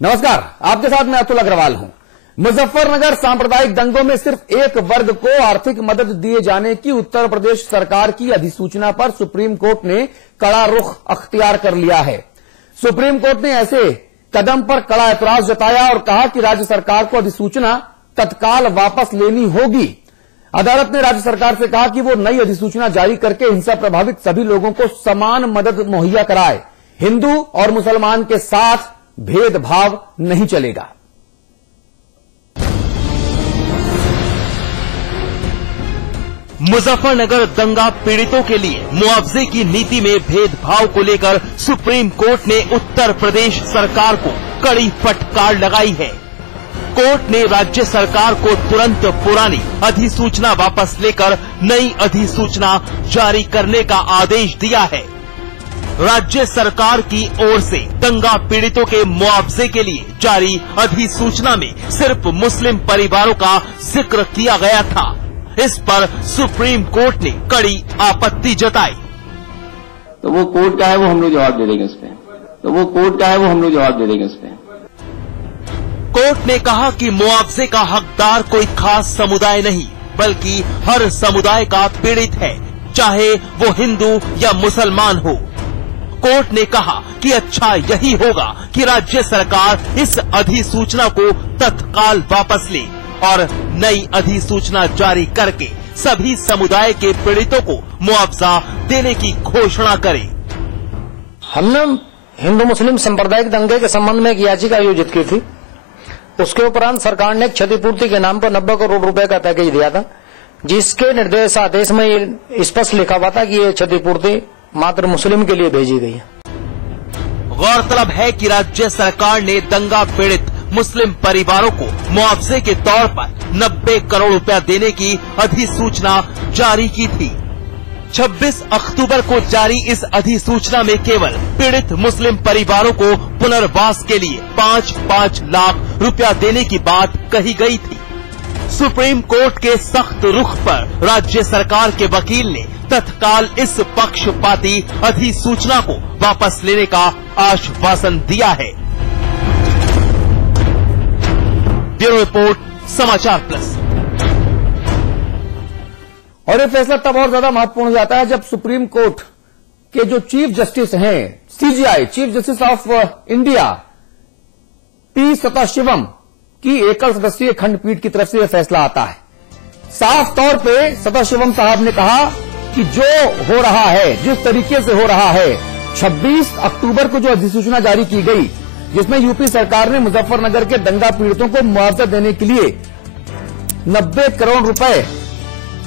नमस्कार, आपके साथ मैं अतुल अग्रवाल हूं। मुजफ्फरनगर सांप्रदायिक दंगों में सिर्फ एक वर्ग को आर्थिक मदद दिए जाने की उत्तर प्रदेश सरकार की अधिसूचना पर सुप्रीम कोर्ट ने कड़ा रुख अख्तियार कर लिया है। सुप्रीम कोर्ट ने ऐसे कदम पर कड़ा ऐतराज जताया और कहा कि राज्य सरकार को अधिसूचना तत्काल वापस लेनी होगी। अदालत ने राज्य सरकार से कहा कि वो नई अधिसूचना जारी करके हिंसा प्रभावित सभी लोगों को समान मदद मुहैया कराए। हिंदू और मुसलमान के साथ भेदभाव नहीं चलेगा। मुजफ्फरनगर दंगा पीड़ितों के लिए मुआवजे की नीति में भेदभाव को लेकर सुप्रीम कोर्ट ने उत्तर प्रदेश सरकार को कड़ी फटकार लगाई है। कोर्ट ने राज्य सरकार को तुरंत पुरानी अधिसूचना वापस लेकर नई अधिसूचना जारी करने का आदेश दिया है। राज्य सरकार की ओर से दंगा पीड़ितों के मुआवजे के लिए जारी अधिसूचना में सिर्फ मुस्लिम परिवारों का जिक्र किया गया था। इस पर सुप्रीम कोर्ट ने कड़ी आपत्ति जताई। तो वो कोर्ट का है, वो हम लोग जवाब दे देंगे इस पे। तो वो कोर्ट का है, वो हम लोग जवाब दे देंगे इस पे। कोर्ट ने कहा कि मुआवजे का हकदार कोई खास समुदाय नहीं, बल्कि हर समुदाय का पीड़ित है, चाहे वो हिंदू या मुसलमान हो। कोर्ट ने कहा कि अच्छा यही होगा कि राज्य सरकार इस अधिसूचना को तत्काल वापस ले और नई अधिसूचना जारी करके सभी समुदाय के पीड़ितों को मुआवजा देने की घोषणा करे। हमने हिंदू मुस्लिम सांप्रदायिक दंगे के संबंध में एक याचिका आयोजित की थी। उसके उपरांत सरकार ने क्षतिपूर्ति के नाम पर 90 करोड़ रुपए का पैकेज दिया था, जिसके निर्देशादेश में ये स्पष्ट लिखा हुआ था कि ये क्षतिपूर्ति मात्र मुस्लिम के लिए भेजी गई है। गौरतलब है कि राज्य सरकार ने दंगा पीड़ित मुस्लिम परिवारों को मुआवजे के तौर पर 90 करोड़ रुपया देने की अधिसूचना जारी की थी। 26 अक्टूबर को जारी इस अधिसूचना में केवल पीड़ित मुस्लिम परिवारों को पुनर्वास के लिए 5-5 लाख रुपया देने की बात कही गई थी। सुप्रीम कोर्ट के सख्त रुख पर राज्य सरकार के वकील ने तत्काल इस पक्षपाती अधिसूचना को वापस लेने का आश्वासन दिया है। ब्यूरो रिपोर्ट, समाचार प्लस। और ये फैसला तब और ज्यादा महत्वपूर्ण हो जाता है जब सुप्रीम कोर्ट के जो चीफ जस्टिस हैं, CJI chief justice of India P Sadasivam की एकल सदस्यीय खंडपीठ की तरफ से यह फैसला आता है। साफ तौर पे सदाशिवम साहब ने कहा कि जो हो रहा है, जिस तरीके से हो रहा है, 26 अक्टूबर को जो अधिसूचना जारी की गई, जिसमें यूपी सरकार ने मुजफ्फरनगर के दंगा पीड़ितों को मुआवजा देने के लिए 90 करोड़ रुपए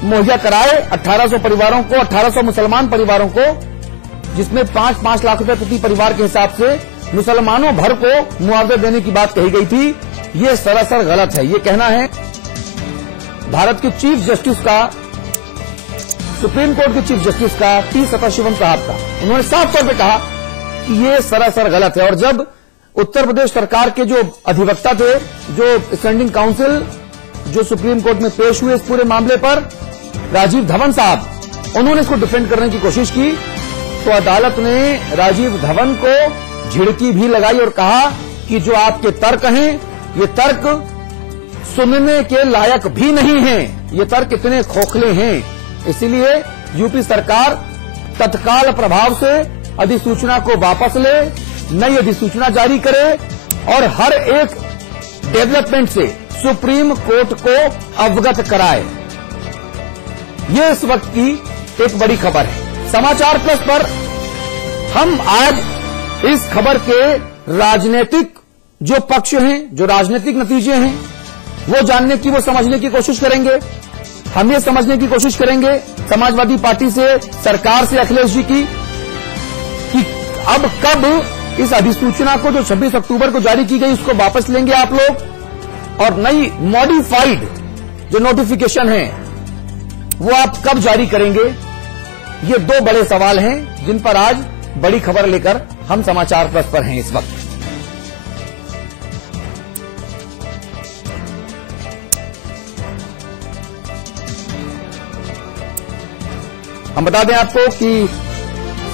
मुहैया कराए 1800 परिवारों को, 1800 मुसलमान परिवारों को, जिसमें 5-5 लाख रुपए प्रति परिवार के हिसाब से मुसलमानों भर को मुआवजा देने की बात कही गई थी। ये सरासर गलत है। ये कहना है भारत के चीफ जस्टिस का, सुप्रीम कोर्ट के चीफ जस्टिस का, टी सदाशिवम साहब का। उन्होंने साफ तौर पे कहा कि ये सरासर गलत है। और जब उत्तर प्रदेश सरकार के जो अधिवक्ता थे, जो स्टैंडिंग काउंसिल जो सुप्रीम कोर्ट में पेश हुए इस पूरे मामले पर, राजीव धवन साहब, उन्होंने इसको डिफेंड करने की कोशिश की, तो अदालत ने राजीव धवन को झिड़की भी लगाई और कहा कि जो आपके तर्क हैं, ये तर्क सुनने के लायक भी नहीं हैं, ये तर्क इतने खोखले हैं। इसीलिए यूपी सरकार तत्काल प्रभाव से अधिसूचना को वापस ले, नई अधिसूचना जारी करे और हर एक डेवलपमेंट से सुप्रीम कोर्ट को अवगत कराए। ये इस वक्त की एक बड़ी खबर है। समाचार प्लस पर हम आज इस खबर के राजनीतिक जो पक्ष हैं, जो राजनीतिक नतीजे हैं, वो जानने की, वो समझने की कोशिश करेंगे। हम ये समझने की कोशिश करेंगे समाजवादी पार्टी से, सरकार से, अखिलेश जी की, कि अब कब इस अधिसूचना को जो 26 अक्टूबर को जारी की गई उसको वापस लेंगे आप लोग, और नई मॉडिफाइड जो नोटिफिकेशन है वो आप कब जारी करेंगे। ये दो बड़े सवाल हैं जिन पर आज बड़ी खबर लेकर हम समाचार प्लस पर हैं इस वक्त। हम बता दें आपको कि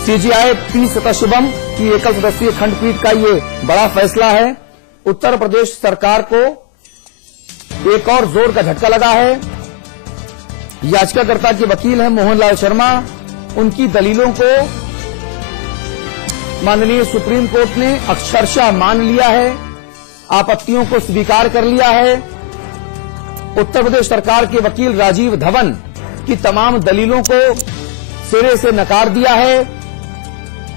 सीजीआई पी सदाशिवम की एकल सदस्यीय खंडपीठ का ये बड़ा फैसला है। उत्तर प्रदेश सरकार को एक और जोर का झटका लगा है। याचिकाकर्ता के वकील हैं मोहनलाल शर्मा, उनकी दलीलों को माननीय सुप्रीम कोर्ट ने अक्षरशः मान लिया है, आपत्तियों को स्वीकार कर लिया है। उत्तर प्रदेश सरकार के वकील राजीव धवन की तमाम दलीलों को सिरे से नकार दिया है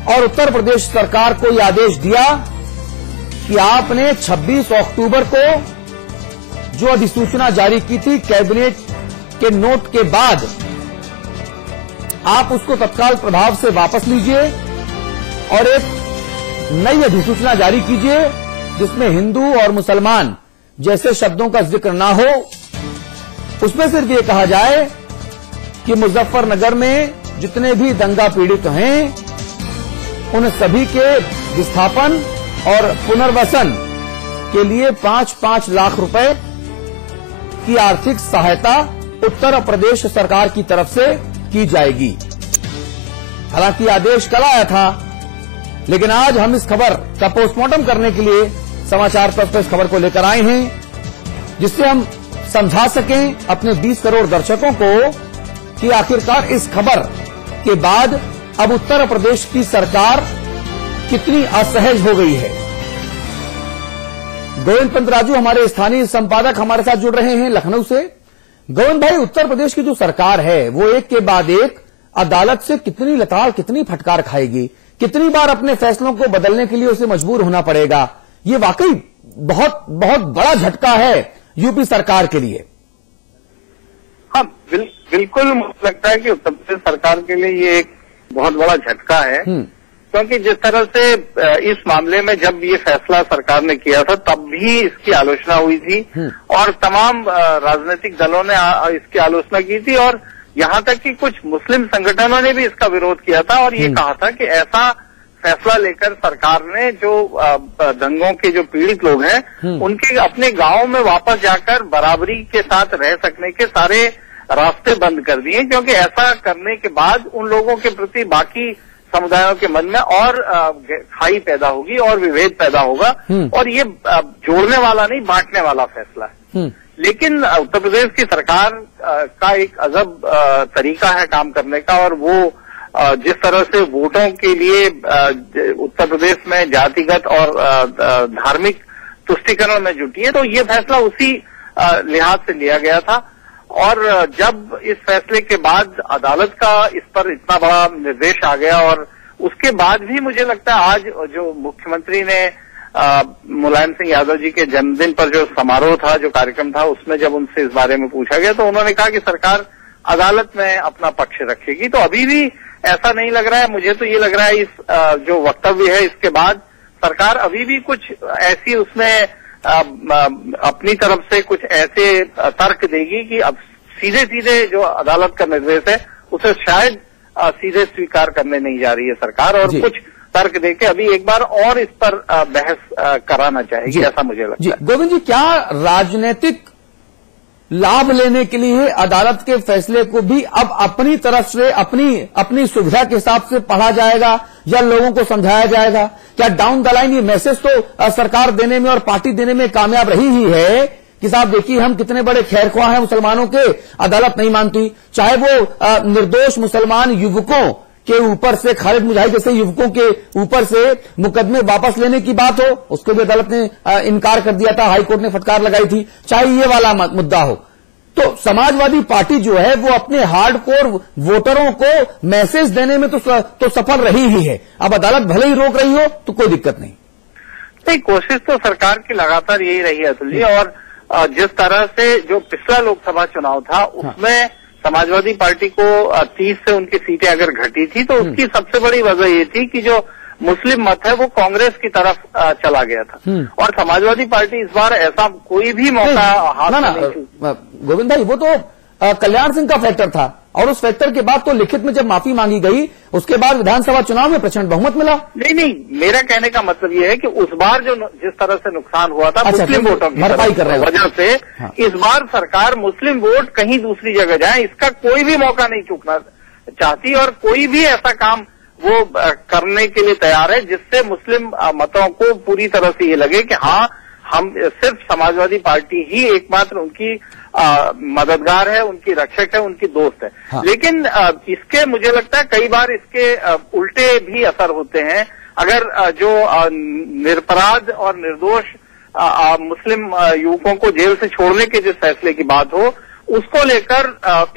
और उत्तर प्रदेश सरकार को यह आदेश दिया कि आपने 26 अक्टूबर को जो अधिसूचना जारी की थी कैबिनेट के नोट के बाद, आप उसको तत्काल प्रभाव से वापस लीजिए और एक नई अधिसूचना जारी कीजिए जिसमें हिंदू और मुसलमान जैसे शब्दों का जिक्र ना हो। उसमें सिर्फ ये कहा जाए कि मुजफ्फरनगर में जितने भी दंगा पीड़ित हैं उन सभी के विस्थापन और पुनर्वसन के लिए 5-5 लाख रुपए की आर्थिक सहायता उत्तर प्रदेश सरकार की तरफ से की जाएगी। हालांकि आदेश कल आया था, लेकिन आज हम इस खबर का पोस्टमार्टम करने के लिए समाचार पत्र इस खबर को लेकर आए हैं, जिससे हम समझा सकें अपने 20 करोड़ दर्शकों को कि आखिरकार इस खबर के बाद अब उत्तर प्रदेश की सरकार कितनी असहज हो गई है। गोविंद पंतराजू हमारे स्थानीय संपादक हमारे साथ जुड़ रहे हैं लखनऊ से। गोविंद भाई, उत्तर प्रदेश की जो सरकार है वो एक के बाद एक अदालत से कितनी लताड़, कितनी फटकार खाएगी, कितनी बार अपने फैसलों को बदलने के लिए उसे मजबूर होना पड़ेगा। ये वाकई बहुत बहुत बड़ा झटका है यूपी सरकार के लिए। हाँ, बिल्कुल मुझे लगता है कि उत्तर प्रदेश सरकार के लिए ये एक बहुत बड़ा झटका है, क्योंकि जिस तरह से इस मामले में जब ये फैसला सरकार ने किया था तब भी इसकी आलोचना हुई थी और तमाम राजनीतिक दलों ने इसकी आलोचना की थी और यहाँ तक कि कुछ मुस्लिम संगठनों ने भी इसका विरोध किया था और ये कहा था कि ऐसा फैसला लेकर सरकार ने जो दंगों के जो पीड़ित लोग हैं उनके अपने गांव में वापस जाकर बराबरी के साथ रह सकने के सारे रास्ते बंद कर दिए, क्योंकि ऐसा करने के बाद उन लोगों के प्रति बाकी समुदायों के मन में और खाई पैदा होगी और विभेद पैदा होगा और ये जोड़ने वाला नहीं बांटने वाला फैसला है। लेकिन उत्तर प्रदेश की सरकार का एक अजब तरीका है काम करने का और वो जिस तरह से वोटों के लिए उत्तर प्रदेश में जातिगत और धार्मिक तुष्टीकरण में जुटी है, तो ये फैसला उसी लिहाज से लिया गया था। और जब इस फैसले के बाद अदालत का इस पर इतना बड़ा निर्देश आ गया और उसके बाद भी मुझे लगता है आज जो मुख्यमंत्री ने मुलायम सिंह यादव जी के जन्मदिन पर जो समारोह था, जो कार्यक्रम था, उसमें जब उनसे इस बारे में पूछा गया तो उन्होंने कहा कि सरकार अदालत में अपना पक्ष रखेगी। तो अभी भी ऐसा नहीं लग रहा है, मुझे तो ये लग रहा है इस जो वक्तव्य है इसके बाद सरकार अभी भी कुछ ऐसी उसमें अपनी तरफ से कुछ ऐसे तर्क देगी कि अब सीधे सीधे जो अदालत का निर्देश है उसे शायद सीधे स्वीकार करने नहीं जा रही है सरकार और कुछ तर्क देके अभी एक बार और इस पर बहस कराना चाहेगी, ऐसा मुझे लगता है। गोविंद जी, क्या राजनीतिक लाभ लेने के लिए अदालत के फैसले को भी अब अपनी तरफ से अपनी सुविधा के हिसाब से पढ़ा जाएगा या लोगों को समझाया जाएगा? क्या डाउन द लाइन ये मैसेज तो सरकार देने में और पार्टी देने में कामयाब रही ही है कि साहब देखिए हम कितने बड़े खैरख्वाह हैं मुसलमानों के, अदालत नहीं मानती, चाहे वो निर्दोष मुसलमान युवकों के ऊपर से, खालिद मुजाहिद जैसे युवकों के ऊपर से मुकदमे वापस लेने की बात हो, उसको भी अदालत ने इनकार कर दिया था, हाईकोर्ट ने फटकार लगाई थी, चाहे ये वाला मुद्दा हो। तो समाजवादी पार्टी जो है वो अपने हार्डकोर वोटरों को मैसेज देने में तो सफल रही ही है। अब अदालत भले ही रोक रही हो तो कोई दिक्कत नहीं। कोशिश तो सरकार की लगातार यही रही है अतुल जी, और जिस तरह से जो पिछला लोकसभा चुनाव था उसमें समाजवादी पार्टी को 30 से उनकी सीटें अगर घटी थी तो उसकी सबसे बड़ी वजह ये थी कि जो मुस्लिम मत है वो कांग्रेस की तरफ चला गया था और समाजवादी पार्टी इस बार ऐसा कोई भी मौका हाथ नहीं। गोविंद भाई, वो तो कल्याण सिंह का फैक्टर था और उस फैक्टर के बाद तो लिखित में जब माफी मांगी गई उसके बाद विधानसभा चुनाव में प्रचंड बहुमत मिला। नहीं, मेरा कहने का मतलब ये है कि उस बार जो जिस तरह से नुकसान हुआ था मुस्लिम वोटों की भरपाई कर रहे वजह से इस बार सरकार मुस्लिम वोट कहीं दूसरी जगह जाए इसका कोई भी मौका नहीं चूकना चाहती और कोई भी ऐसा काम वो करने के लिए तैयार है जिससे मुस्लिम मतों को पूरी तरह से ये लगे कि हाँ हम सिर्फ समाजवादी पार्टी ही एकमात्र उनकी मददगार है, उनकी रक्षक है, उनकी दोस्त है। हाँ। लेकिन इसके मुझे लगता है कई बार इसके उल्टे भी असर होते हैं। अगर जो निरपराध और निर्दोष मुस्लिम युवकों को जेल से छोड़ने के जिस फैसले की बात हो, उसको लेकर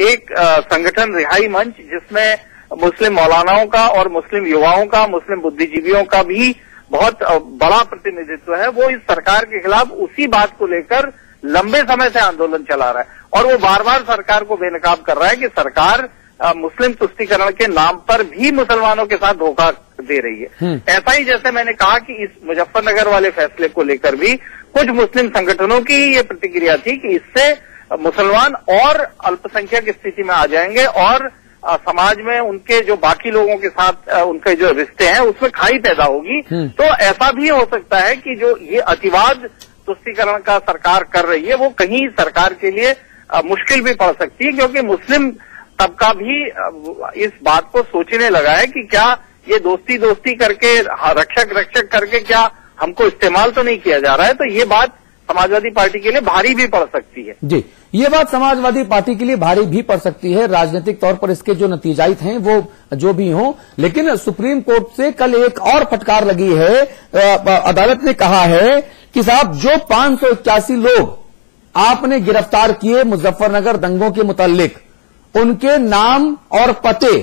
एक संगठन रिहाई मंच, जिसमें मुस्लिम मौलानाओं का और मुस्लिम युवाओं का, मुस्लिम बुद्धिजीवियों का भी बहुत बड़ा प्रतिनिधित्व है, वो इस सरकार के खिलाफ उसी बात को लेकर लंबे समय से आंदोलन चला रहा है। और वो बार बार सरकार को बेनकाब कर रहा है कि सरकार मुस्लिम तुष्टीकरण के नाम पर भी मुसलमानों के साथ धोखा दे रही है। ऐसा ही जैसे मैंने कहा कि इस मुजफ्फरनगर वाले फैसले को लेकर भी कुछ मुस्लिम संगठनों की ये प्रतिक्रिया थी कि इससे मुसलमान और अल्पसंख्यक स्थिति में आ जाएंगे और समाज में उनके जो बाकी लोगों के साथ उनके जो रिश्ते हैं उसमें खाई पैदा होगी। तो ऐसा भी हो सकता है कि जो ये अतिवाद तुष्टीकरण का सरकार कर रही है वो कहीं सरकार के लिए मुश्किल भी पड़ सकती है, क्योंकि मुस्लिम तबका भी इस बात को सोचने लगा है कि क्या ये दोस्ती करके, रक्षक करके क्या हमको इस्तेमाल तो नहीं किया जा रहा है। तो ये बात समाजवादी पार्टी के लिए भारी भी पड़ सकती है। जी, ये बात समाजवादी पार्टी के लिए भारी भी पड़ सकती है। राजनीतिक तौर पर इसके जो नतीजात हैं वो जो भी हों, लेकिन सुप्रीम कोर्ट से कल एक और फटकार लगी है। अदालत ने कहा है कि साहब, जो 581 लोग आपने गिरफ्तार किए मुजफ्फरनगर दंगों के मुताल्लिक, उनके नाम और पते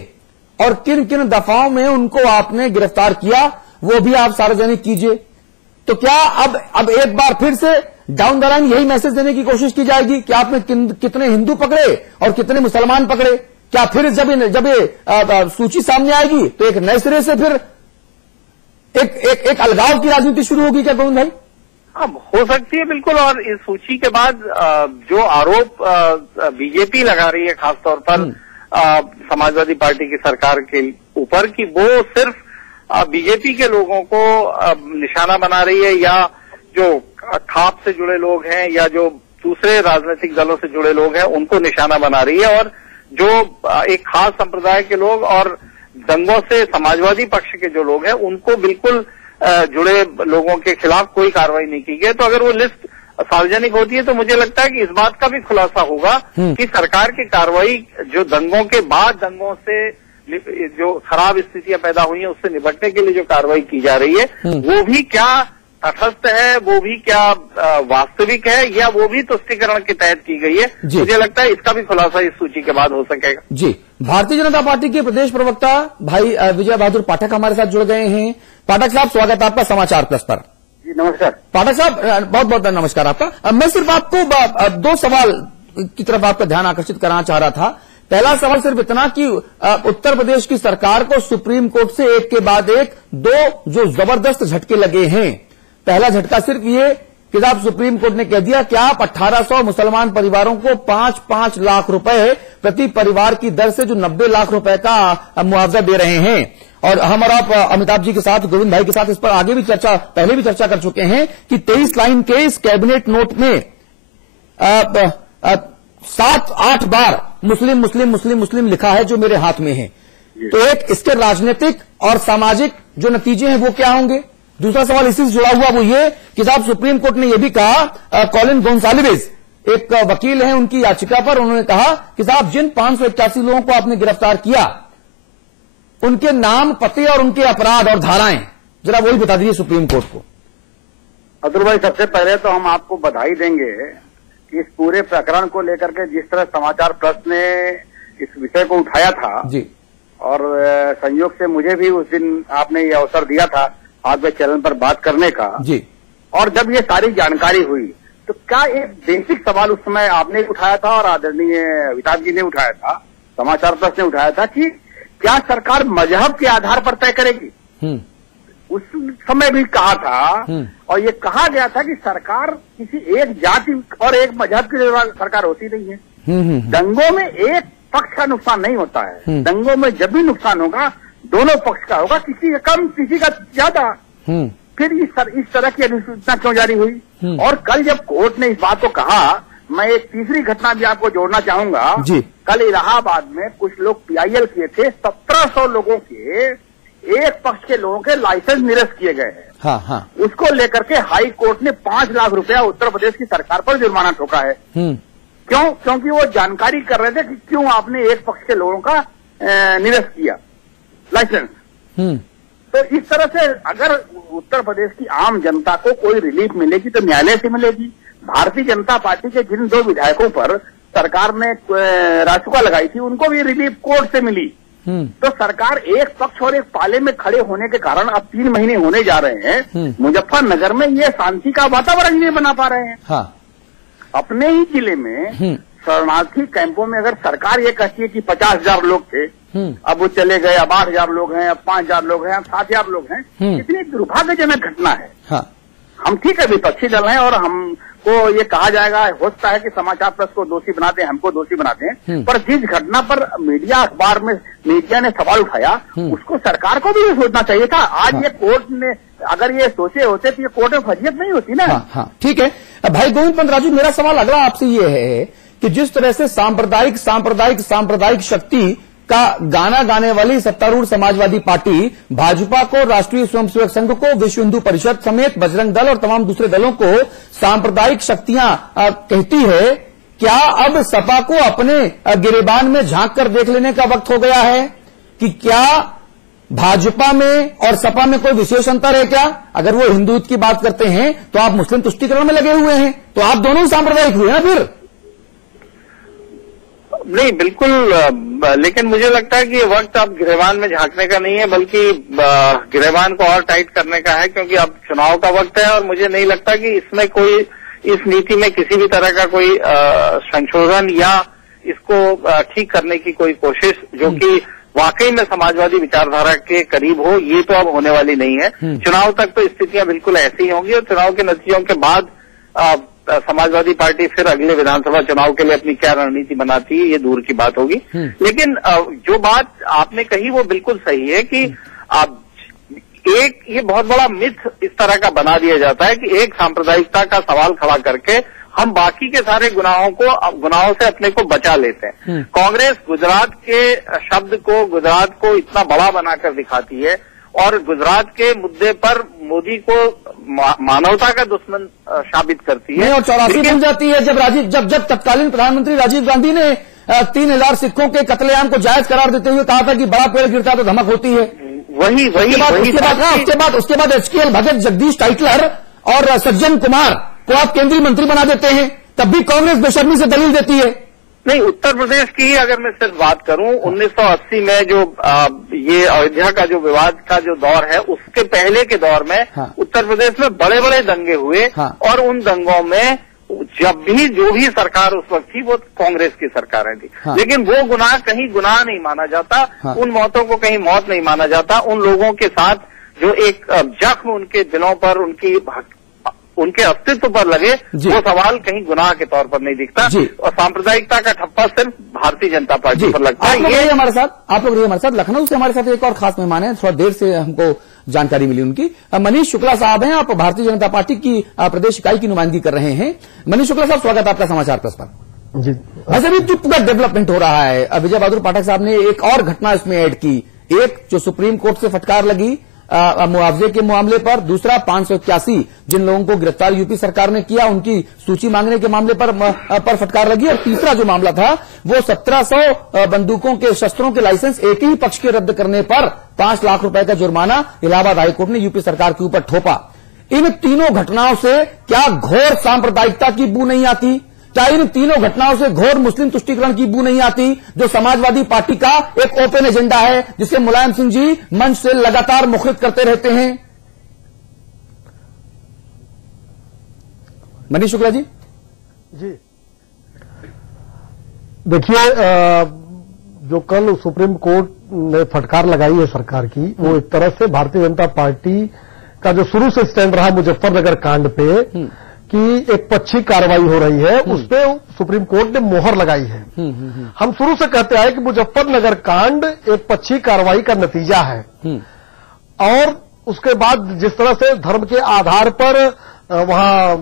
और किन किन दफाओं में उनको आपने गिरफ्तार किया वो भी आप सार्वजनिक कीजिए। तो क्या अब एक बार फिर से डाउन द लाइन यही मैसेज देने की कोशिश की जाएगी कि आपने कितने हिंदू पकड़े और कितने मुसलमान पकड़े? क्या फिर जब ये सूची सामने आएगी तो एक नए सिरे से फिर एक अलगाव की राजनीति शुरू होगी क्या गोविंद भाई? अब हो सकती है बिल्कुल। और इस सूची के बाद जो आरोप बीजेपी लगा रही है खासतौर पर समाजवादी पार्टी की सरकार के ऊपर कि वो सिर्फ बीजेपी के लोगों को निशाना बना रही है, या जो खाप से जुड़े लोग हैं या जो दूसरे राजनीतिक दलों से जुड़े लोग हैं उनको निशाना बना रही है, और जो एक खास संप्रदाय के लोग और दंगों से समाजवादी पक्ष के जो लोग हैं उनको बिल्कुल जुड़े लोगों के खिलाफ कोई कार्रवाई नहीं की गई। तो अगर वो लिस्ट सार्वजनिक होती है तो मुझे लगता है कि इस बात का भी खुलासा होगा कि सरकार की कार्रवाई जो दंगों के बाद, दंगों से जो खराब स्थितियां पैदा हुई हैं उससे निपटने के लिए जो कार्रवाई की जा रही है वो भी क्या तटस्थ है, वो भी क्या वास्तविक है, या वो भी तुष्टीकरण के तहत की गई है। मुझे लगता है इसका भी खुलासा इस सूची के बाद हो सकेगा। जी, भारतीय जनता पार्टी के प्रदेश प्रवक्ता भाई विजय बहादुर पाठक हमारे साथ जुड़ गए हैं। पाठक साहब, स्वागत है आपका समाचार प्लस पर। जी नमस्कार पाठक साहब, बहुत बहुत नमस्कार आपका। मैं सिर्फ आपको दो सवाल की तरफ आपका ध्यान आकर्षित कराना चाह रहा था। पहला सवाल सिर्फ इतना कि उत्तर प्रदेश की सरकार को सुप्रीम कोर्ट से एक के बाद एक दो जो जबरदस्त झटके लगे हैं। पहला झटका सिर्फ ये कि साहब सुप्रीम कोर्ट ने कह दिया कि आप 1800 मुसलमान परिवारों को 5-5 लाख रुपए प्रति परिवार की दर से जो 90 लाख रुपए का मुआवजा दे रहे हैं। और हम और आप अमिताभ जी के साथ, गोविंद भाई के साथ इस पर आगे भी पहले भी चर्चा कर चुके हैं कि 23 लाइन के इस कैबिनेट नोट में 7-8 बार मुस्लिम मुस्लिम मुस्लिम मुस्लिम लिखा है जो मेरे हाथ में है। तो एक इसके राजनीतिक और सामाजिक जो नतीजे हैं वो क्या होंगे? दूसरा सवाल इसी से जुड़ा हुआ वो ये कि साहब सुप्रीम कोर्ट ने यह भी कहा, कॉलिन गोंसाल्विस एक वकील हैं, उनकी याचिका पर उन्होंने कहा कि साहब जिन 581 लोगों को आपने गिरफ्तार किया उनके नाम, पते और उनके अपराध और धाराएं जरा वही बता दीजिए सुप्रीम कोर्ट को। अतुल भाई, सबसे पहले तो हम आपको बधाई देंगे कि इस पूरे प्रकरण को लेकर के जिस तरह समाचार प्लस ने इस विषय को उठाया था जी, और संयोग से मुझे भी उस दिन आपने ये अवसर दिया था आपके चैनल पर बात करने का जी। और जब ये सारी जानकारी हुई तो क्या एक बेसिक सवाल उस समय आपने उठाया था और आदरणीय अमिताभ जी ने उठाया था, समाचार प्लस ने उठाया था कि क्या सरकार मजहब के आधार पर तय करेगी? उस समय भी कहा था और ये कहा गया था कि सरकार किसी एक जाति और एक मजहब की सरकार होती नहीं है। दंगों में एक पक्ष का नुकसान नहीं होता है, दंगों में जब भी नुकसान होगा दोनों पक्ष का होगा, किसी का कम किसी का ज्यादा। फिर इस तरह की अधिसूचना क्यों जारी हुई? और कल जब कोर्ट ने इस बात को कहा, मैं एक तीसरी घटना भी आपको जोड़ना चाहूंगा। कल इलाहाबाद में कुछ लोग PIL किए थे, 1700 लोगों के एक पक्ष के लोगों के लाइसेंस निरस्त किए गए हैं। हाँ हाँ। उसको लेकर के हाई कोर्ट ने 5 लाख रुपया उत्तर प्रदेश की सरकार पर जुर्माना ठोका है। क्यों? क्योंकि वो जानकारी कर रहे थे कि क्यों आपने एक पक्ष के लोगों का निरस्त किया लाइसेंस। तो इस तरह से अगर उत्तर प्रदेश की आम जनता को कोई रिलीफ मिलेगी तो न्यायालय से मिलेगी। भारतीय जनता पार्टी के जिन 2 विधायकों पर सरकार ने रासुका लगाई थी उनको भी रिलीफ कोर्ट से मिली। तो सरकार एक पक्ष और एक पाले में खड़े होने के कारण अब 3 महीने होने जा रहे हैं, मुजफ्फरनगर में ये शांति का वातावरण नहीं बना पा रहे हैं। हाँ। अपने ही जिले में शरणार्थी कैंपों में अगर सरकार ये कहती है कि 50,000 लोग थे, अब वो चले गए, अब 8,000 लोग हैं, अब 5,000 लोग हैं, अब 7,000 लोग हैं, कितनी दुर्भाग्यजनक घटना है। हाँ। हम ठीक है विपक्षी दल हैं और हमको ये कहा जाएगा, हो सकता है कि समाचार प्रेस को दोषी बनाते हैं, हमको दोषी बनाते हैं, पर जिस घटना पर मीडिया अखबार में मीडिया ने सवाल उठाया उसको सरकार को भी ये सोचना चाहिए था। आज ये कोर्ट ने अगर ये सोचे होते तो ये कोर्ट में फर्जियत नहीं होती ना। हाँ, ठीक है। भाई गोविंद पंत राजू, मेरा सवाल अगला आपसे ये है कि जिस तरह से सांप्रदायिक शक्ति का गाना गाने वाली सत्तारूढ़ समाजवादी पार्टी भाजपा को, राष्ट्रीय स्वयंसेवक संघ को, विश्व हिंदू परिषद समेत बजरंग दल और तमाम दूसरे दलों को सांप्रदायिक शक्तियां कहती है, क्या अब सपा को अपने गिरेबान में झांक कर देख लेने का वक्त हो गया है कि क्या भाजपा में और सपा में कोई विशेष अंतर है क्या? अगर वो हिंदुत्व की बात करते हैं तो आप मुस्लिम तुष्टीकरण में लगे हुए हैं, तो आप दोनों सांप्रदायिक हुए ना फिर? नहीं, बिल्कुल। लेकिन मुझे लगता है कि ये वक्त अब गिरेबान में झांकने का नहीं है, बल्कि गिरेबान को और टाइट करने का है, क्योंकि अब चुनाव का वक्त है और मुझे नहीं लगता कि इसमें कोई, इस नीति में किसी भी तरह का कोई संशोधन या इसको ठीक करने की कोई कोशिश जो कि वाकई में समाजवादी विचारधारा के करीब हो, ये तो अब होने वाली नहीं है। चुनाव तक तो स्थितियां बिल्कुल ऐसी ही होंगी और चुनाव के नतीजों के बाद समाजवादी पार्टी फिर अगले विधानसभा चुनाव के लिए अपनी क्या रणनीति बनाती है, ये दूर की बात होगी। लेकिन जो बात आपने कही वो बिल्कुल सही है कि एक ये बहुत बड़ा मिथ इस तरह का बना दिया जाता है कि एक सांप्रदायिकता का सवाल खड़ा करके हम बाकी के सारे गुनाहों से अपने को बचा लेते हैं। कांग्रेस गुजरात के शब्द को, गुजरात को इतना बड़ा बनाकर दिखाती है और गुजरात के मुद्दे पर मोदी को मानवता का दुश्मन साबित करती है। और 84 बन जाती है जब तत्कालीन प्रधानमंत्री राजीव गांधी ने 3,000 सिखों के कत्लेआम को जायज करार देते हुए कहा था कि बड़ा पेड़ गिरता तो धमक होती है। उसके बाद HKL भगत, जगदीश टाइटलर और सज्जन कुमार को आप केंद्रीय मंत्री बना देते हैं, तब भी कांग्रेस बेशर्मी से दलील देती है। नहीं, उत्तर प्रदेश की ही अगर मैं सिर्फ बात करूं, 1980 में जो ये अयोध्या का जो विवाद का जो दौर है, उसके पहले के दौर में उत्तर प्रदेश में बड़े बड़े दंगे हुए और उन दंगों में जब भी जो भी सरकार उस वक्त थी वो कांग्रेस की सरकारें थी। लेकिन वो गुनाह कहीं गुनाह नहीं माना जाता, उन मौतों को कहीं मौत नहीं माना जाता। उन लोगों के साथ जो एक जख्म उनके दिलों पर, उनके अस्तित्व पर लगे, वो सवाल कहीं गुनाह के तौर पर नहीं दिखता और सांप्रदायिकता का ठप्पा सिर्फ भारतीय जनता पार्टी पर लगता है। ये हमारे साथ, आप लोग रहिए हमारे साथ। लखनऊ से हमारे साथ एक और खास मेहमान है, थोड़ा देर से हमको जानकारी मिली उनकी। मनीष शुक्ला साहब हैं, आप भारतीय जनता पार्टी की प्रदेश इकाई की नुमाइंदगी कर रहे हैं। मनीष शुक्ला साहब, स्वागत आपका समाचार प्रेस पर। जी, वैसे भी जो पूरा डेवलपमेंट हो रहा है, विजय बहादुर पाठक साहब ने एक और घटना इसमें ऐड की, एक जो सुप्रीम कोर्ट से फटकार लगी मुआवजे के मामले पर, दूसरा 581 जिन लोगों को गिरफ्तार यूपी सरकार ने किया उनकी सूची मांगने के मामले पर फटकार लगी, और तीसरा जो मामला था वो 1700 बंदूकों के शस्त्रों के लाइसेंस एक ही पक्ष के रद्द करने पर 5 लाख रुपए का जुर्माना इलाहाबाद हाईकोर्ट ने यूपी सरकार के ऊपर थोपा। इन तीनों घटनाओं से क्या घोर सांप्रदायिकता की बू नहीं आती? क्या इन तीनों घटनाओं से घोर मुस्लिम तुष्टीकरण की बू नहीं आती, जो समाजवादी पार्टी का एक ओपन एजेंडा है जिसे मुलायम सिंह जी मंच से लगातार मुखरित करते रहते हैं? मनीष शुक्ला जी। जी, देखिए, जो कल सुप्रीम कोर्ट ने फटकार लगाई है सरकार की, वो एक तरह से भारतीय जनता पार्टी का जो शुरू से स्टैंड रहा मुजफ्फरनगर कांड पे कि एक पक्षी कार्रवाई हो रही है, उस पे सुप्रीम कोर्ट ने मोहर लगाई है। हम शुरू से कहते आए कि मुजफ्फरनगर कांड एक पक्षी कार्रवाई का नतीजा है, और उसके बाद जिस तरह से धर्म के आधार पर वहां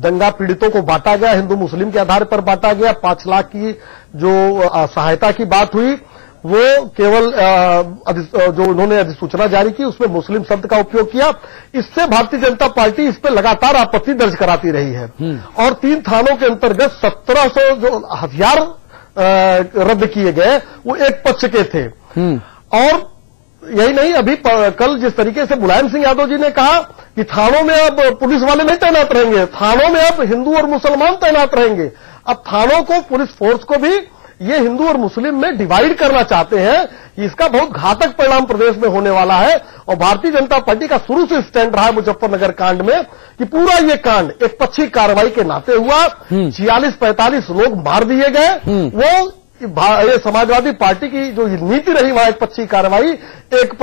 दंगा पीड़ितों को बांटा गया, हिंदू मुस्लिम के आधार पर बांटा गया, 5 लाख की जो सहायता की बात हुई, वो केवल जो उन्होंने अधिसूचना जारी की उसमें मुस्लिम शब्द का उपयोग किया। इससे भारतीय जनता पार्टी इस पर लगातार आपत्ति दर्ज कराती रही है और 3 थानों के अंतर्गत 1700 जो हथियार रद्द किए गए वो एक पक्ष के थे। और यही नहीं, अभी कल जिस तरीके से मुलायम सिंह यादव जी ने कहा कि थानों में अब पुलिस वाले नहीं तैनात रहेंगे, थानों में अब हिंदू और मुसलमान तैनात रहेंगे। अब थानों को, पुलिस फोर्स को भी ये हिंदू और मुस्लिम में डिवाइड करना चाहते हैं। इसका बहुत घातक परिणाम प्रदेश में होने वाला है। और भारतीय जनता पार्टी का शुरू से स्टैंड रहा है मुजफ्फरनगर कांड में कि पूरा ये कांड एक पक्षी कार्रवाई के नाते हुआ। 46-45 लोग मार दिए गए। वो ये समाजवादी पार्टी की जो नीति रही वहां एक पक्षी कार्रवाई, एक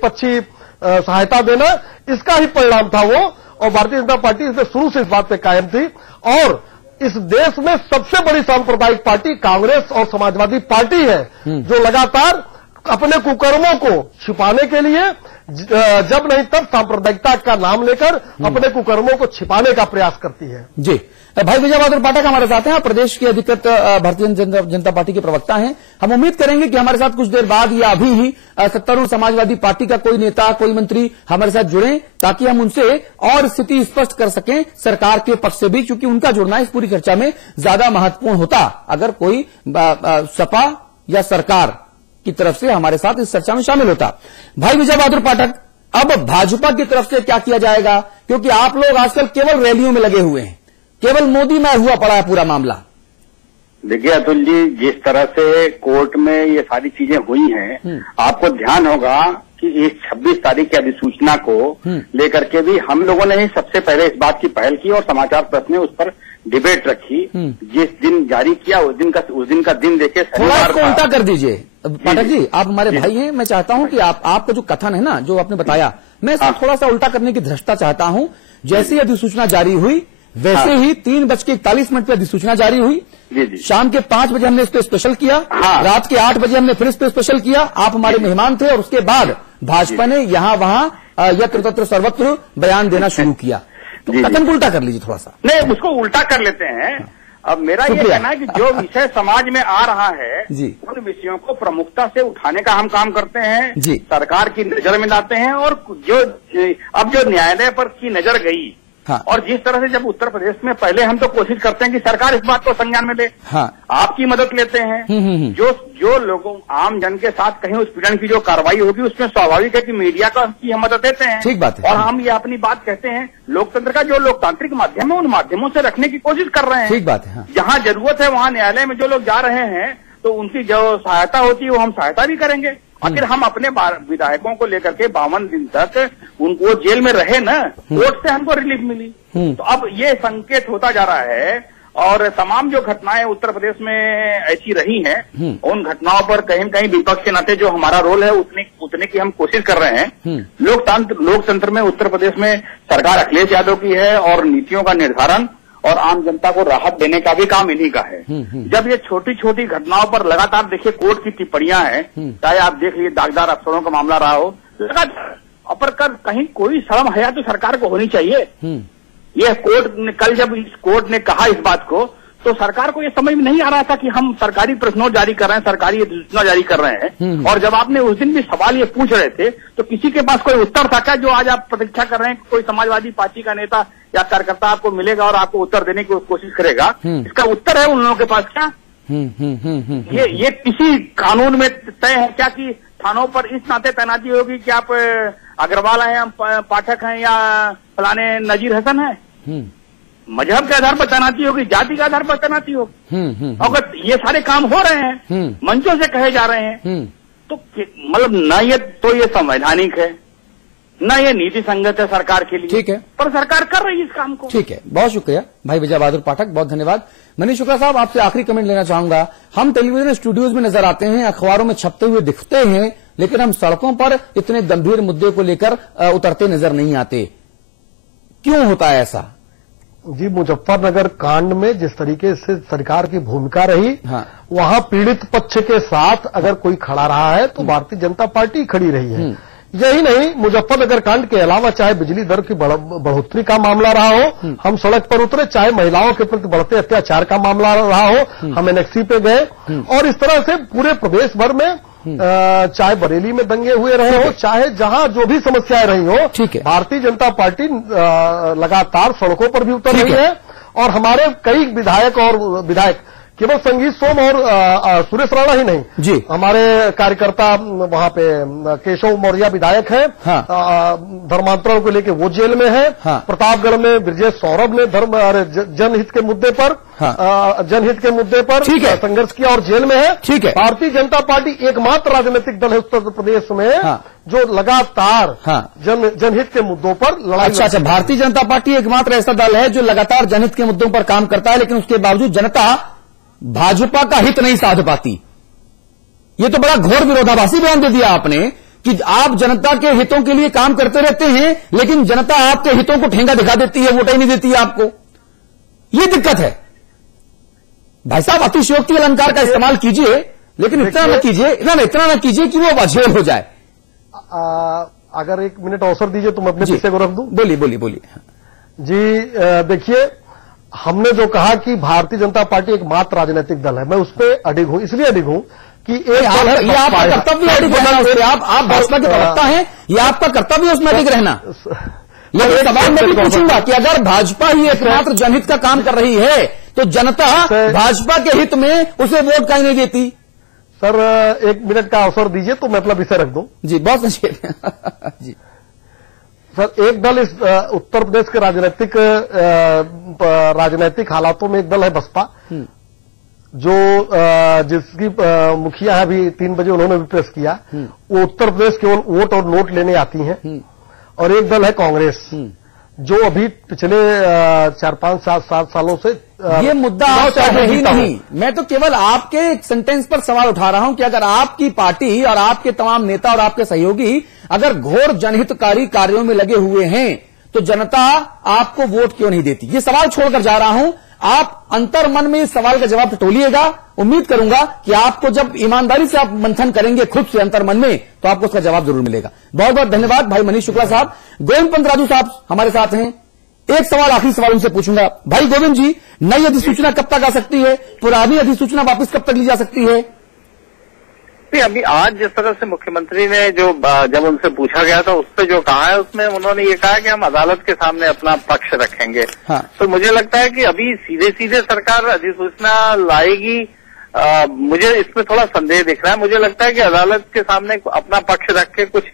पक्षी सहायता देना, इसका ही परिणाम था वो। और भारतीय जनता पार्टी इसमें शुरू से इस बात पे कायम थी। और इस देश में सबसे बड़ी सांप्रदायिक पार्टी कांग्रेस और समाजवादी पार्टी है जो लगातार अपने कुकर्मों को छिपाने के लिए जब नहीं तब सांप्रदायिकता का नाम लेकर अपने कुकर्मों को छिपाने का प्रयास करती है। जी, भाई विजय बहादुर पाठक हमारे साथ हैं, प्रदेश के अधिकृत भारतीय जनता पार्टी के प्रवक्ता हैं। हम उम्मीद करेंगे कि हमारे साथ कुछ देर बाद या अभी ही सत्तारूढ़ समाजवादी पार्टी का कोई नेता, कोई मंत्री हमारे साथ जुड़े ताकि हम उनसे और स्थिति स्पष्ट कर सकें सरकार के पक्ष से भी, क्योंकि उनका जुड़ना इस पूरी चर्चा में ज्यादा महत्वपूर्ण होता अगर कोई सपा या सरकार की तरफ से हमारे साथ इस चर्चा में शामिल होता। भाई विजय बहादुर पाठक, अब भाजपा की तरफ से क्या किया जाएगा, क्योंकि आप लोग आजकल केवल रैलियों में लगे हुए हैं, केवल मोदी में हुआ पड़ा है पूरा मामला। देखिए अतुल जी, जिस तरह से कोर्ट में ये सारी चीजें हुई हैं, आपको ध्यान होगा कि इस 26 तारीख की अधिसूचना को लेकर के भी हम लोगों ने ही सबसे पहले इस बात की पहल की और समाचार प्रेस ने उस पर डिबेट रखी। जिस दिन जारी किया उस दिन का दिन देखे थोड़ा इसको उल्टा कर दीजिए पाठक जी, आप हमारे भाई हैं। मैं चाहता हूं कि आपका जो कथन है ना, जो आपने बताया, मैं इसको थोड़ा सा उल्टा करने की धृष्टता चाहता हूं। जैसे ही अधिसूचना जारी हुई वैसे ही 3:41 पे अधिसूचना जारी हुई। शाम के 5 बजे हमने इस पे स्पेशल किया, रात के 8 बजे हमने फिर इस पे स्पेशल किया। आप हमारे मेहमान थे और उसके बाद भाजपा ने यहां वहां यत्र तत्र सर्वत्र बयान देना शुरू किया। तो कथन को उल्टा कर लीजिए थोड़ा सा। नहीं, उसको उल्टा कर लेते हैं। अब मेरा ये कहना है कि जो विषय समाज में आ रहा है उन विषयों को प्रमुखता से उठाने का हम काम करते हैं, सरकार की नजर में लाते हैं। और जो न्यायालय पर की नजर गई, और जिस तरह से जब उत्तर प्रदेश में पहले हम तो कोशिश करते हैं कि सरकार इस बात को संज्ञान में ले, आपकी मदद लेते हैं। जो लोगों आम जन के साथ कहीं उत्पीड़न की जो कार्रवाई होगी उसमें स्वाभाविक है कि मीडिया की हम मदद देते हैं। ठीक बात है। और हम ये अपनी बात कहते हैं, लोकतंत्र का जो लोकतांत्रिक माध्यम है उन माध्यमों से रखने की कोशिश कर रहे हैं। ठीक बात है। जहाँ जरूरत है वहाँ न्यायालय में जो लोग जा रहे हैं तो उनकी जो सहायता होती है वो हम सहायता भी करेंगे। आखिर हम अपने विधायकों को लेकर के 52 दिन तक उनको जेल में रहे ना, कोर्ट से हमको रिलीफ मिली। तो अब ये संकेत होता जा रहा है। और तमाम जो घटनाएं उत्तर प्रदेश में ऐसी रही हैं, उन घटनाओं पर कहीं न कहीं विपक्ष के नाते जो हमारा रोल है उतने की हम कोशिश कर रहे हैं। लोकतंत्र में उत्तर प्रदेश में सरकार अखिलेश यादव की है और नीतियों का निर्धारण और आम जनता को राहत देने का भी काम इन्हीं का है। जब ये छोटी छोटी घटनाओं पर लगातार देखिए कोर्ट की टिप्पणियां हैं, चाहे आप देख लीजिए दागदार अफसरों का मामला रहा हो, लगातार पर कहीं कोई शर्म हया तो सरकार को होनी चाहिए। ये कल जब इस कोर्ट ने कहा इस बात को, तो सरकार को ये समझ में नहीं आ रहा था कि हम सरकारी प्रश्नों जारी कर रहे हैं, सरकारी अधिसूचना जारी कर रहे हैं। और जब आपने उस दिन भी सवाल ये पूछ रहे थे तो किसी के पास कोई उत्तर था क्या? जो आज आप प्रतीक्षा कर रहे हैं कोई समाजवादी पार्टी का नेता या कार्यकर्ता आपको मिलेगा और आपको उत्तर देने की कोशिश करेगा, इसका उत्तर है उन लोगों के पास क्या? ये किसी कानून में तय है क्या कि थानों पर इस नाते तैनाती होगी कि आप अग्रवाल हैं या पाठक हैं या फलाने नजीर हसन है? मजहब के आधार पर तैनाती होगी, जाति के आधार पर तैनाती होगी। अगर ये सारे काम हो रहे हैं, मंचों से कहे जा रहे हैं, तो मतलब न ये संवैधानिक है, न ये नीति संगत है सरकार के लिए। ठीक है, पर सरकार कर रही है इस काम को। ठीक है, बहुत शुक्रिया भाई विजय बहादुर पाठक, बहुत धन्यवाद। मनीष शुक्ला साहब, आपसे आखिरी कमेंट लेना चाहूंगा। हम टेलीविजन स्टूडियोज में नजर आते हैं, अखबारों में छपते हुए दिखते हैं, लेकिन हम सड़कों पर इतने गंभीर मुद्दे को लेकर उतरते नजर नहीं आते। क्यों होता है ऐसा? जी, मुजफ्फरनगर कांड में जिस तरीके से सरकार की भूमिका रही, वहां पीड़ित पक्ष के साथ अगर कोई खड़ा रहा है तो भारतीय जनता पार्टी खड़ी रही है। यही नहीं, मुजफ्फरनगर कांड के अलावा चाहे बिजली दर की बढ़ोतरी का मामला रहा हो, हम सड़क पर उतरे, चाहे महिलाओं के प्रति बढ़ते अत्याचार का मामला रहा हो, हम एनेक्सी पे गए, और इस तरह से पूरे प्रदेश भर में चाहे बरेली में दंगे हुए रहे हो, चाहे जहां जो भी समस्याएं रही हो, भारतीय जनता पार्टी लगातार सड़कों पर भी उतर रही है। और हमारे कई विधायक केवल संगीत सोम और सुरेश राणा ही नहीं जी, हमारे कार्यकर्ता वहां पे केशव मौर्य विधायक हैं, धर्मांतरण को लेकर वो जेल में है, प्रतापगढ़ में ब्रजेश सौरभ ने जनहित के मुद्दे पर संघर्ष किया और जेल में है। ठीक है, भारतीय जनता पार्टी एकमात्र राजनीतिक दल है उत्तर प्रदेश में जो लगातार जनहित के मुद्दों पर लड़ाई। अच्छा, भारतीय जनता पार्टी एकमात्र ऐसा दल है जो लगातार जनहित के मुद्दों पर काम करता है, लेकिन उसके बावजूद जनता भाजपा का हित नहीं साध पाती। ये तो बड़ा घोर विरोधाभासी बयान दे दिया आपने कि आप जनता के हितों के लिए काम करते रहते हैं, लेकिन जनता आपके हितों को ठेंगा दिखा देती है, वोट ही नहीं देती है आपको। ये दिक्कत है भाई साहब। अतिशयोक्ति अलंकार का इस्तेमाल कीजिए, लेकिन इतना न कीजिए कि वो वजह हो जाए। अगर 1 मिनट अवसर दीजिए तो मैं अपने विषय को रख दूं। बोलिए जी। देखिए, हमने जो कहा कि भारतीय जनता पार्टी एकमात्र राजनीतिक दल है, मैं उस पर अडिग हूं, इसलिए अडिग हूं कि एक दल है, ये आपका कर्तव्य अडिग रहना। आप भाजपा के प्रवक्ता हैं, ये आपका कर्तव्य उसमें अडिग रहना। लेकिन सवाल मैं भी पूछूंगा कि अगर भाजपा ही एकमात्र जनहित का काम कर रही है तो जनता भाजपा के हित में उसे वोट क्यों नहीं देती? सर 1 मिनट का अवसर दीजिए तो मैं अपना विषय रख दूं। जी, बहुत अच्छे जी सर। एक दल इस उत्तर प्रदेश के राजनीतिक हालातों में एक दल है बसपा, जो जिसकी मुखिया है, अभी 3 बजे उन्होंने भी प्रेस किया, वो उत्तर प्रदेश केवल वोट और नोट लेने आती हैं। और एक दल है कांग्रेस, जो अभी पिछले 4-5-7 सालों से ये मुद्दा है ही नहीं। मैं तो केवल आपके एक सेंटेंस पर सवाल उठा रहा हूं कि अगर आपकी पार्टी और आपके तमाम नेता और आपके सहयोगी अगर घोर जनहितकारी कार्यों में लगे हुए हैं तो जनता आपको वोट क्यों नहीं देती? ये सवाल छोड़कर जा रहा हूं। आप अंतर्मन में इस सवाल का जवाब टटोलिएगा। उम्मीद करूंगा कि आपको जब ईमानदारी से आप मंथन करेंगे खुद से अंतर्मन में, तो आपको उसका जवाब जरूर मिलेगा। बहुत बहुत धन्यवाद भाई मनीष शुक्ला साहब। गोविंद पंत राजू साहब हमारे साथ हैं। एक सवाल, आखिरी सवाल उनसे पूछूंगा। भाई गोविंद जी, नई अधिसूचना कब तक आ सकती है? पुरानी अधिसूचना वापस कब तक ली जा सकती है? अभी आज जिस तरह से मुख्यमंत्री ने जब उनसे पूछा गया था उस पर जो कहा है, उसमें उन्होंने ये कहा कि हम अदालत के सामने अपना पक्ष रखेंगे। तो मुझे लगता है कि अभी सीधे सीधे सरकार अधिसूचना लाएगी, मुझे इसमें थोड़ा संदेह दिख रहा है। मुझे लगता है कि अदालत के सामने अपना पक्ष रख के कुछ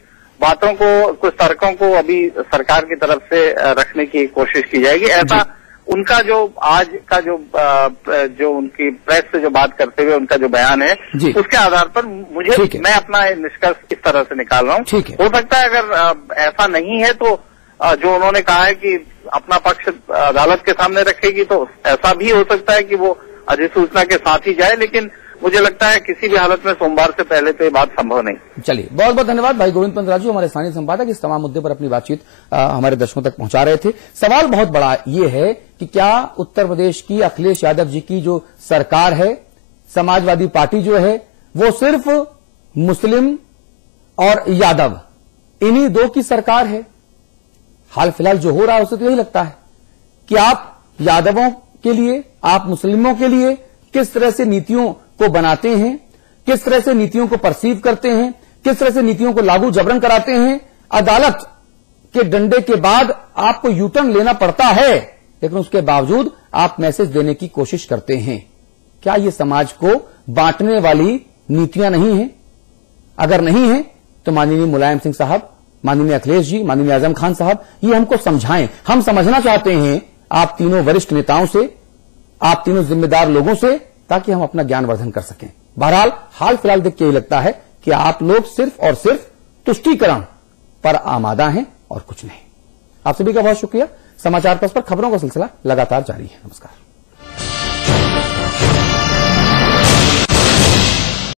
बातों को, कुछ तर्कों को अभी सरकार की तरफ से रखने की कोशिश की जाएगी। ऐसा उनका जो आज का जो उनकी प्रेस से जो बात करते हुए उनका जो बयान है, उसके आधार पर मैं अपना निष्कर्ष इस तरह से निकाल रहा हूँ। हो सकता है अगर ऐसा नहीं है तो जो उन्होंने कहा है कि अपना पक्ष अदालत के सामने रखेगी, तो ऐसा भी हो सकता है कि वो अधिसूचना के साथ ही जाए, लेकिन मुझे लगता है किसी भी हालत में सोमवार से पहले तो ये बात संभव नहीं। चलिए, बहुत बहुत धन्यवाद भाई गोविंद पंत राजू, हमारे स्थानीय संपादक, इस तमाम मुद्दे पर अपनी बातचीत हमारे दर्शकों तक पहुंचा रहे थे। सवाल बहुत बड़ा ये है कि क्या उत्तर प्रदेश की अखिलेश यादव जी की जो सरकार है, समाजवादी पार्टी जो है, वो सिर्फ मुस्लिम और यादव इन्हीं दो की सरकार है? हाल फिलहाल जो हो रहा है उसे तो यही लगता है कि आप यादवों के लिए, आप मुस्लिमों के लिए किस तरह से नीतियों को बनाते हैं, किस तरह से नीतियों को परसीव करते हैं, किस तरह से नीतियों को लागू जबरन कराते हैं। अदालत के डंडे के बाद आपको यूटर्न लेना पड़ता है, लेकिन उसके बावजूद आप मैसेज देने की कोशिश करते हैं। क्या ये समाज को बांटने वाली नीतियां नहीं हैं? अगर नहीं है तो माननीय मुलायम सिंह साहब, माननीय अखिलेश जी, माननीय आजम खान साहब, ये हमको समझाएं। हम समझना चाहते हैं आप तीनों वरिष्ठ नेताओं से, आप तीनों जिम्मेदार लोगों से, ताकि हम अपना ज्ञानवर्धन कर सकें। बहरहाल हाल फिलहाल देख के ये लगता है कि आप लोग सिर्फ और सिर्फ तुष्टीकरण पर आमादा हैं और कुछ नहीं। आप सभी का बहुत शुक्रिया। समाचार प्लस पर खबरों का सिलसिला लगातार जारी है। नमस्कार।